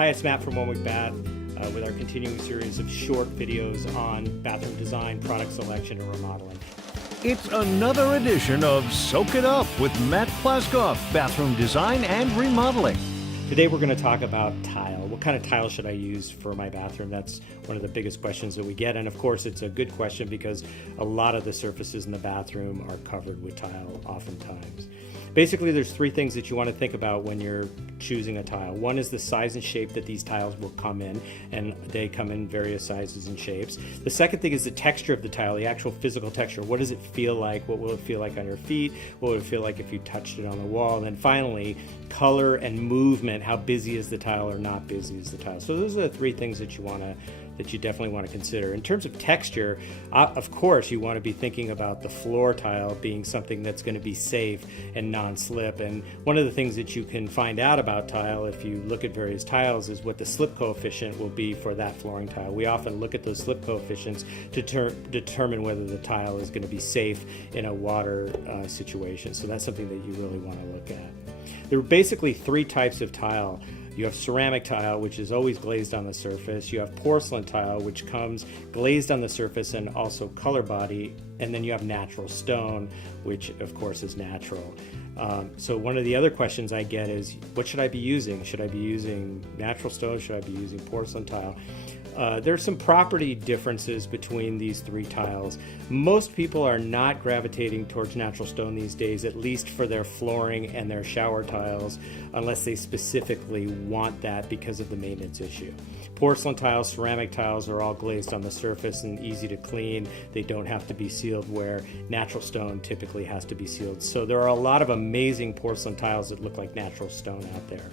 Hi, it's Matt from One Week Bath with our continuing series of short videos on bathroom design, product selection, and remodeling. It's another edition of Soak It Up with Matt Plaskoff, bathroom design and remodeling. Today we're going to talk about tile. What kind of tile should I use for my bathroom? That's one of the biggest questions that we get. And of course, it's a good question because a lot of the surfaces in the bathroom are covered with tile oftentimes. Basically, there's three things that you want to think about when you're choosing a tile. One is the size and shape that these tiles will come in, and they come in various sizes and shapes. The second thing is the texture of the tile, the actual physical texture. What does it feel like? What will it feel like on your feet? What would it feel like if you touched it on the wall? And then finally, color and movement. How busy is the tile or not busy is the tile? So those are the three things that you definitely want to consider. In terms of texture, of course, you want to be thinking about the floor tile being something that's going to be safe and non-slip. And one of the things that you can find out about tile, if you look at various tiles, is what the slip coefficient will be for that flooring tile. We often look at those slip coefficients to determine whether the tile is going to be safe in a water situation. So that's something that you really want to look at. There are basically three types of tile. You have ceramic tile, which is always glazed on the surface. You have porcelain tile, which comes glazed on the surface and also color body. And then you have natural stone, which of course is natural. So one of the other questions I get is, what should I be using? Should I be using natural stone? Should I be using porcelain tile? There's some property differences between these three tiles. Most people are not gravitating towards natural stone these days, at least for their flooring and their shower tiles, unless they specifically want that because of the maintenance issue. Porcelain tiles, ceramic tiles are all glazed on the surface and easy to clean. They don't have to be sealed, where natural stone typically has to be sealed. So there are a lot of amazing porcelain tiles that look like natural stone out there.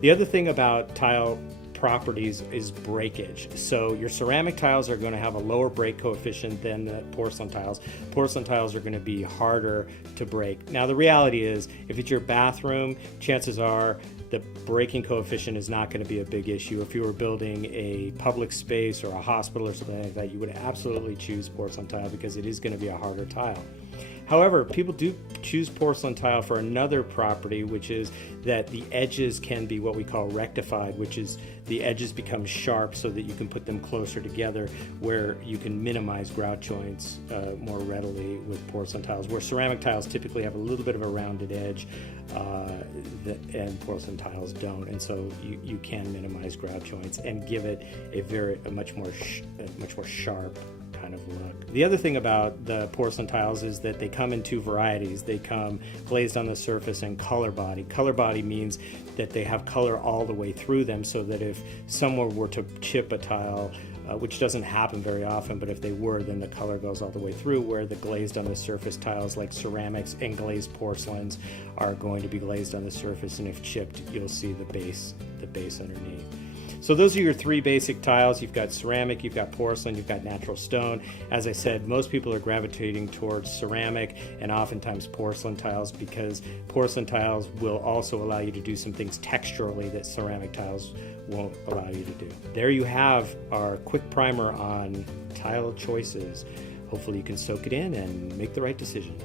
The other thing about tile properties is breakage. So your ceramic tiles are going to have a lower break coefficient than the porcelain tiles. Porcelain tiles are going to be harder to break. Now the reality is, if it's your bathroom, chances are the breaking coefficient is not going to be a big issue. If you were building a public space or a hospital or something like that, you would absolutely choose porcelain tile because it is going to be a harder tile. However, people do choose porcelain tile for another property, which is that the edges can be what we call rectified, which is the edges become sharp so that you can put them closer together, where you can minimize grout joints more readily with porcelain tiles, where ceramic tiles typically have a little bit of a rounded edge and porcelain tiles don't, and so you can minimize grout joints and give it a much more sharp kind of look. The other thing about the porcelain tiles is that they come in two varieties. They come glazed on the surface and color body. Color body means that they have color all the way through them, so that if someone were to chip a tile, which doesn't happen very often, but if they were, then the color goes all the way through, where the glazed on the surface tiles like ceramics and glazed porcelains are going to be glazed on the surface, and if chipped, you'll see the base underneath. So those are your three basic tiles. You've got ceramic, you've got porcelain, you've got natural stone. As I said, most people are gravitating towards ceramic and oftentimes porcelain tiles, because porcelain tiles will also allow you to do some things texturally that ceramic tiles won't allow you to do. There you have our quick primer on tile choices. Hopefully you can soak it in and make the right decision.